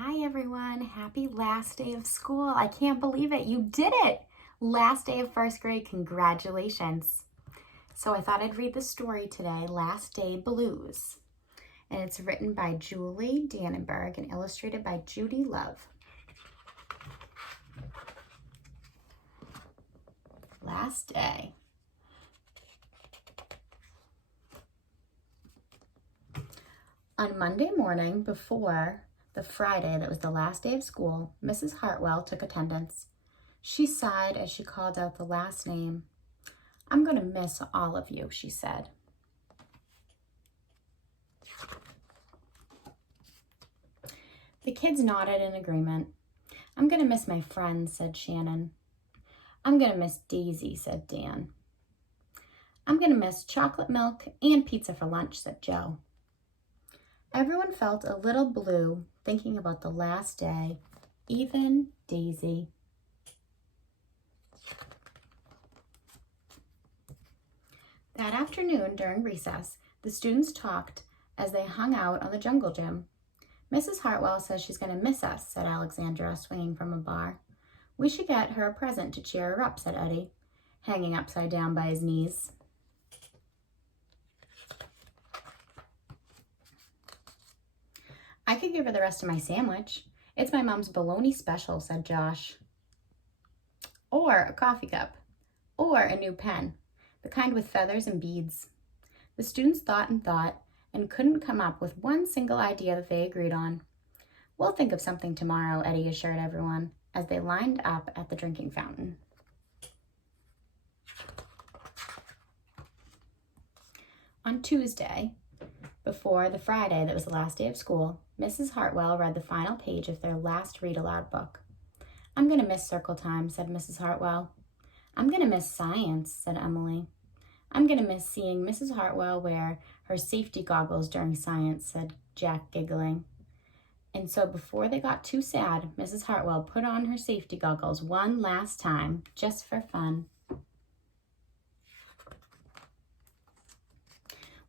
Hi everyone, happy last day of school. I can't believe it, you did it! Last day of first grade, congratulations. So I thought I'd read the story today, Last Day Blues. And it's written by Julie Dannenberg and illustrated by Judy Love. Last day. On Monday morning before the Friday that was the last day of school, Mrs. Hartwell took attendance. She sighed as she called out the last name. "I'm going to miss all of you," she said. The kids nodded in agreement. "I'm going to miss my friends," said Shannon. "I'm going to miss Daisy," said Dan. "I'm going to miss chocolate milk and pizza for lunch," said Joe. Everyone felt a little blue thinking about the last day, even Daisy. That afternoon during recess, the students talked as they hung out on the jungle gym. "Mrs. Hartwell says she's going to miss us," said Alexandra, swinging from a bar. "We should get her a present to cheer her up," said Eddie, hanging upside down by his knees. "I could give her the rest of my sandwich. It's my mom's bologna special," said Josh. "Or a coffee cup. Or a new pen, the kind with feathers and beads." The students thought and couldn't come up with one single idea that they agreed on. "We'll think of something tomorrow," Eddie assured everyone as they lined up at the drinking fountain. On Tuesday, before the Friday that was the last day of school, Mrs. Hartwell read the final page of their last read-aloud book. "I'm going to miss circle time," said Mrs. Hartwell. "I'm going to miss science," said Emily. "I'm going to miss seeing Mrs. Hartwell wear her safety goggles during science," said Jack, giggling. And so before they got too sad, Mrs. Hartwell put on her safety goggles one last time, just for fun.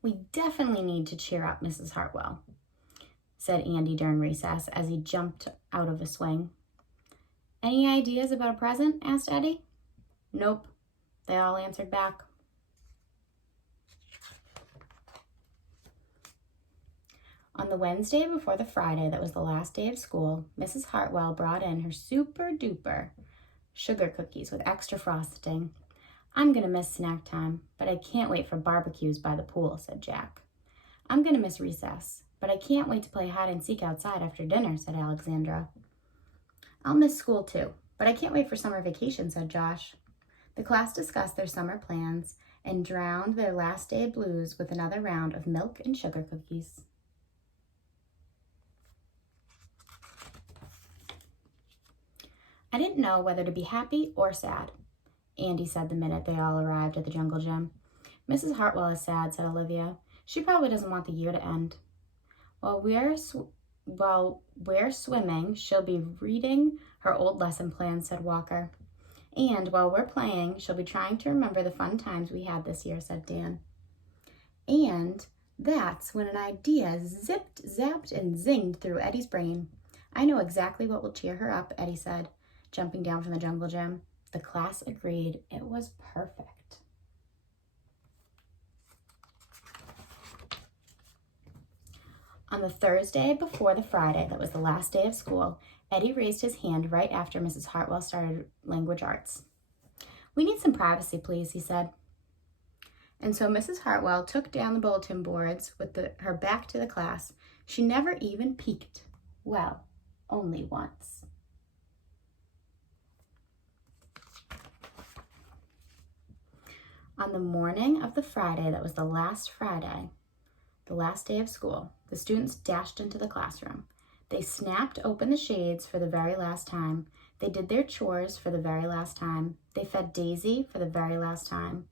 "We definitely need to cheer up Mrs. Hartwell," said Andy during recess as he jumped out of a swing. "Any ideas about a present?" asked Eddie. "Nope," they all answered back. On the Wednesday before the Friday that was the last day of school, Mrs. Hartwell brought in her super duper sugar cookies with extra frosting. "I'm going to miss snack time, but I can't wait for barbecues by the pool," said Jack. "I'm going to miss recess, but I can't wait to play hide and seek outside after dinner," said Alexandra. "I'll miss school too, but I can't wait for summer vacation," said Josh. The class discussed their summer plans and drowned their last day blues with another round of milk and sugar cookies. "I didn't know whether to be happy or sad," Andy said the minute they all arrived at the jungle gym. "Mrs. Hartwell is sad," said Olivia. "She probably doesn't want the year to end." While we're swimming, she'll be reading her old lesson plans," said Walker. "And while we're playing, she'll be trying to remember the fun times we had this year," said Dan. And that's when an idea zipped, zapped, and zinged through Eddie's brain. "I know exactly what will cheer her up," Eddie said, jumping down from the jungle gym. The class agreed. It was perfect. On the Thursday before the Friday that was the last day of school, Eddie raised his hand right after Mrs. Hartwell started language arts. "We need some privacy, please," he said. And so Mrs. Hartwell took down the bulletin boards with her back to the class. She never even peeked. Well, only once. On the morning of the Friday that was the last Friday, the last day of school, the students dashed into the classroom. They snapped open the shades for the very last time. They did their chores for the very last time. They fed Daisy for the very last time.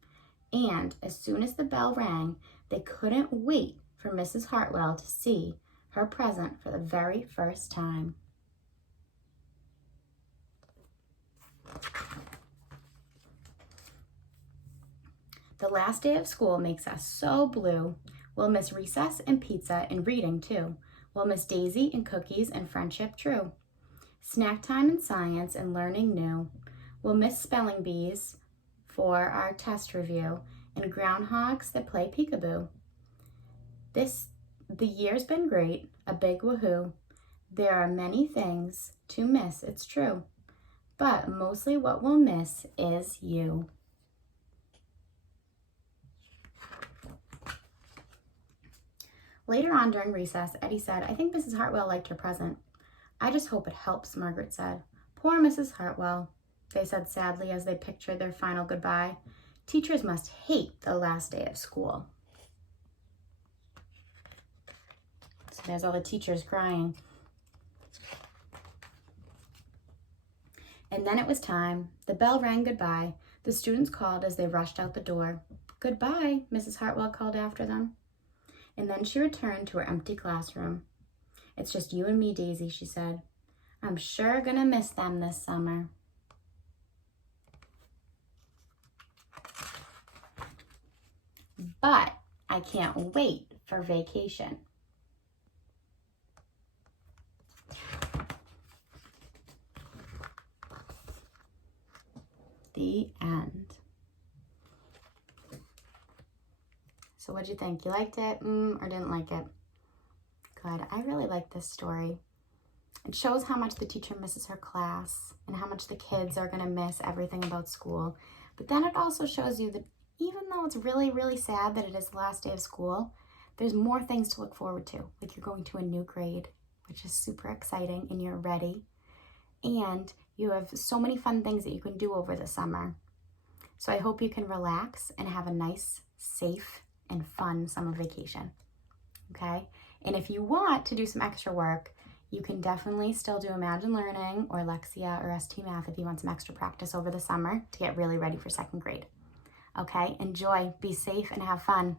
And as soon as the bell rang, they couldn't wait for Mrs. Hartwell to see her present for the very first time. The last day of school makes us so blue. We'll miss recess and pizza and reading too. We'll miss Daisy and cookies and friendship true. Snack time and science and learning new. We'll miss spelling bees for our test review and groundhogs that play peekaboo. The year's been great, a big woohoo. There are many things to miss, it's true, but mostly what we'll miss is you. Later on during recess, Eddie said, I think Mrs. Hartwell liked her present. I just hope it helps, Margaret said. Poor Mrs. Hartwell, they said sadly as they pictured their final goodbye. Teachers must hate the last day of school. So there's all the teachers crying. And then it was time. The bell rang goodbye. The students called as they rushed out the door. Goodbye, Mrs. Hartwell called after them. And then she returned to her empty classroom. It's just you and me, Daisy, she said. I'm sure gonna miss them this summer. But I can't wait for vacation. The end. So what'd you think? You liked it or didn't like it? Good. I really like this story. It shows how much the teacher misses her class and how much the kids are going to miss everything about school. But then it also shows you that even though it's really, really sad that it is the last day of school, there's more things to look forward to. Like you're going to a new grade, which is super exciting, and you're ready. And you have so many fun things that you can do over the summer. So I hope you can relax and have a nice, safe, and fun summer vacation. Okay? And if you want to do some extra work, you can definitely still do Imagine Learning or Lexia or ST Math if you want some extra practice over the summer to get really ready for second grade. Okay? Enjoy, be safe, and have fun.